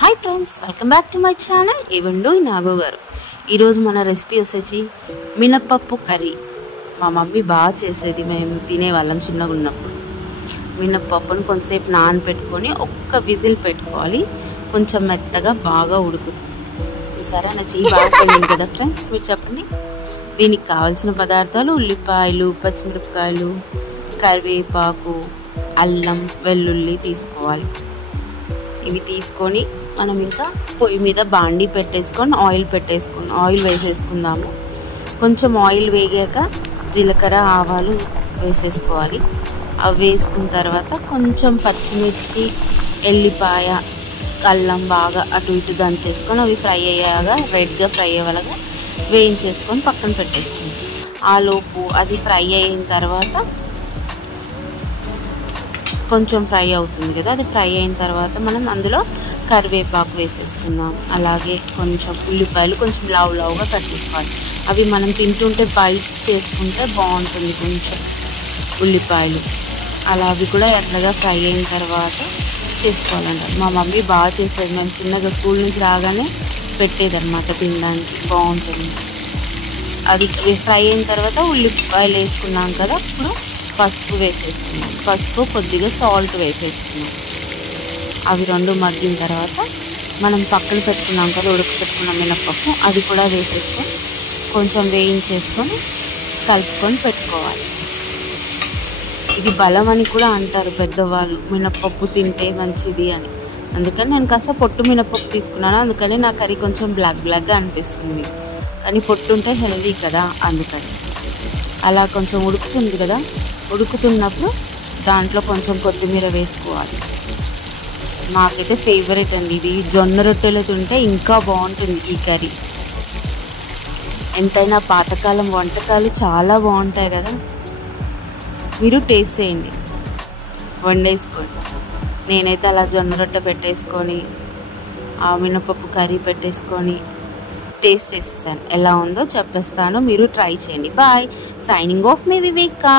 Hi friends, welcome back to my channel ఏవండో నాగో గారు. ఈరోజు మన రెసిపీ వచ్చేసి మినప్పప్పు కర్రీ. మా మమ్మీ బాగా చేసేది, మేము తినేవాళ్ళం చిన్నగా ఉన్నప్పుడు. మినప్పప్పును కొంతసేపు నానబెట్టుకొని ఒక్క విజిల్ పెట్టుకోవాలి. కొంచెం మెత్తగా బాగా ఉడుకుతుంది. చూసారా, నా చెయ్యి బాగా పండింది కదా ఫ్రెండ్స్. మీరు చెప్పండి. దీనికి కావాల్సిన పదార్థాలు: ఉల్లిపాయలు, పచ్చిమిరపకాయలు, కరివేపాకు, అల్లం, వెల్లుల్లి తీసుకోవాలి. ఇవి తీసుకొని మనం ఇంకా పొయ్యి మీద బాండీ పెట్టేసుకొని ఆయిల్ వేసేసుకుందాము. కొంచెం ఆయిల్ వేగాక జీలకర్ర, ఆవాలు వేసేసుకోవాలి. అవి వేసుకున్న తర్వాత కొంచెం పచ్చిమిర్చి, ఎల్లిపాయ, అల్లం బాగా అటు ఇటు దంచేసుకొని అవి ఫ్రై అయ్యాక రెడ్గా ఫ్రై అయ్యేలాగా వేయించేసుకొని పక్కన పెట్టేసుకుంటాం. ఆలోపు అది ఫ్రై అయిన తర్వాత కొంచెం ఫ్రై అవుతుంది కదా, అది ఫ్రై అయిన తర్వాత మనం అందులో కరివేపాకు వేసేసుకుందాం. అలాగే కొంచెం ఉల్లిపాయలు కొంచెం లావుగా కట్ చేసుకోవాలి. అవి మనం తింటుంటే బైట్ చేసుకుంటే బాగుంటుంది. కొంచెం ఉల్లిపాయలు అలా అవి కూడా ఎర్రగా ఫ్రై అయిన తర్వాత చేసుకోవాలంట. మా మమ్మీ బాగా చేసేది. మేము చిన్నగా స్కూల్ నుంచి రాగానే పెట్టేదన్నమాట తినడానికి, బాగుంటుంది. అది ఫ్రై అయిన తర్వాత ఉల్లిపాయలు వేసుకున్నాం కదా, ఇప్పుడు పసుపు వేసేసుకున్నాం. పసుపు, కొద్దిగా సాల్ట్ వేసేసుకున్నాం. అవి రెండు మగ్గిన తర్వాత మనం పక్కన పెట్టుకున్నాం కదా, ఉడకపెట్టుకున్నాం మినప్పప్పు, అది కూడా వేసేసుకొని కొంచెం వేయించేసుకొని కలుపుకొని పెట్టుకోవాలి. ఇది బలం అని కూడా అంటారు పెద్దవాళ్ళు, మినప్పప్పు తింటే మంచిది అని. అందుకని నేను కాస్త పొట్టు మినప్పప్పు తీసుకున్నాను. అందుకని నా కర్రీ కొంచెం బ్లాక్గా అనిపిస్తుంది. కానీ పొట్టు ఉంటే హెల్దీ కదా, అందుకని. అలా కొంచెం ఉడుకుతుంది కదా, ఉడుకుతున్నప్పుడు దాంట్లో కొంచెం కొత్తిమీర వేసుకోవాలి. నాకైతే ఫేవరెట్ అండి ఇది. జొన్న రొట్టెలు తింటే ఇంకా బాగుంటుంది ఈ కర్రీ. ఎంతైనా పాతకాలం వంటకాలు చాలా బాగుంటాయి కదా. మీరు టేస్ట్ చేయండి, వండేసుకోండి. నేనైతే అలా జొన్న రొట్టె పెట్టేసుకొని ఆ మినపప్పు కర్రీ పెట్టేసుకొని టేస్ట్ చేసేసాను. ఎలా ఉందో చెప్పేస్తాను, మీరు ట్రై చేయండి. బాయ్. సైనింగ్ ఆఫ్ మీ వివేకా.